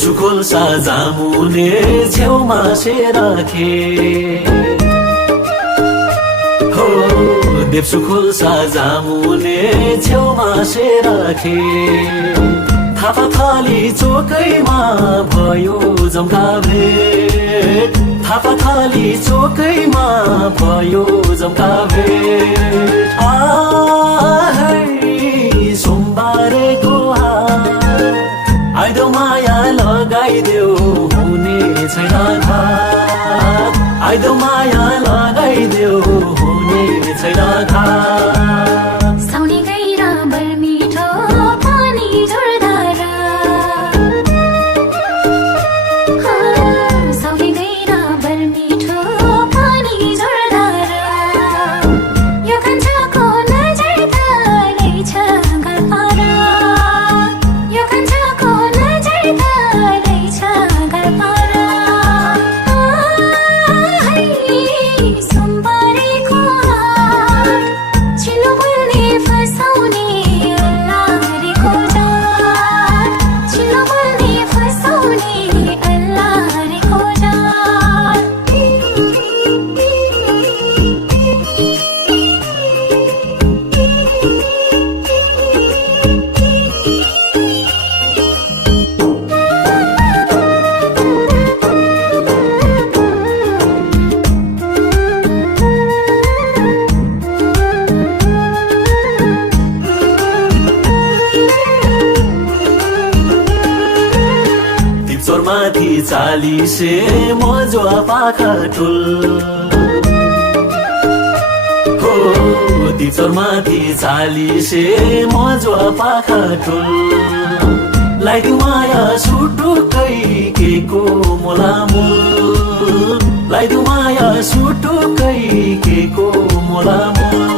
देउसु खोल्सा जामुने छेउमा से राखे हो देउसु खोल्सा जामुने छेउमा से राखे थापा थाली चोकैमा भयो जम्का भेट थापा थाली चोकैमा भयो जम्का भेट सोमबारेको आइदो माया लगाइदेऊ हुने छैन घाट आइदो माया लगाइदेऊ हुने छैन घाट साउने गैरा बर मिठो पानी झोर्दारा साउने गैरा बर मिठो पानी झोर्दारा यो कान्छाको नजर तारै छ घरपारा यो कान्छाको नजर तारै छ घरपारा सोमबारेको हाट छिलो बोल्ने फसाउने अल्लाहरीको जात छिलो बोल्ने फसाउने अल्लाहरीको जात तिप्चोरमाथि चालिसे मजुवा पाखा टुल हो तिप्चोरमाथि चालिसे मजुवा पाखा टुल लाइदिउ माया सुटुकै केको मोलामुल लाइदिउ माया सुटुकै केको मोलामुल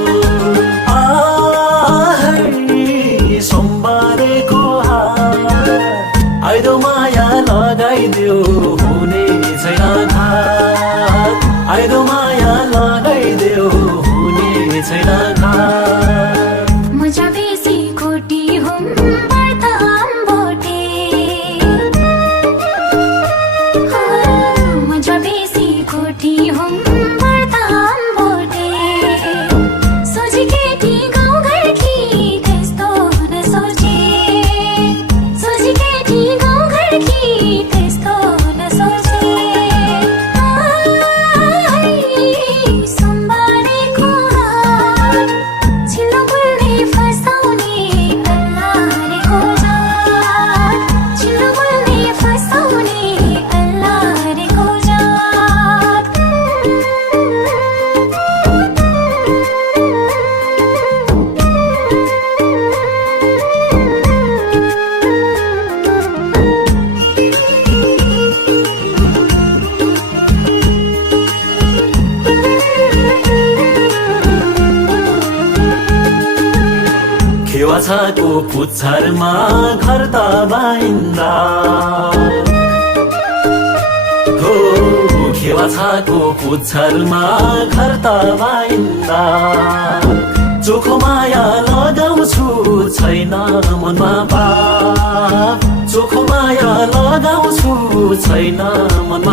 सोमबारेको हाट आइदो माया लगाइदेऊ हुने छैन घाट आइदो माया लगाइदेऊ हुने छैन घाट म बेसी खोटी हुँ बर्ताम बोटे म बेसी खोटी हुँ बर्ताम बोटे सोझी केटी गाउँघरकी त्यस्तो नसोचे सोझी केटी गाउँघरकी त्यस्तो नसोचे सोमबारेको हाट छिलो बोल्ने फसाउने अल्लाहरीको जात छिलो बोल्ने फसाउने अल्लाहरीको जात खेवाछाको पुच्छारमा घर त बाइन्दा हो खेवाछाको पुच्छारमा घर त बाइन्दा चोखो माया लगाउँछु छैन मनमा पाप चोखो माया लगाउँछु छैन मनमा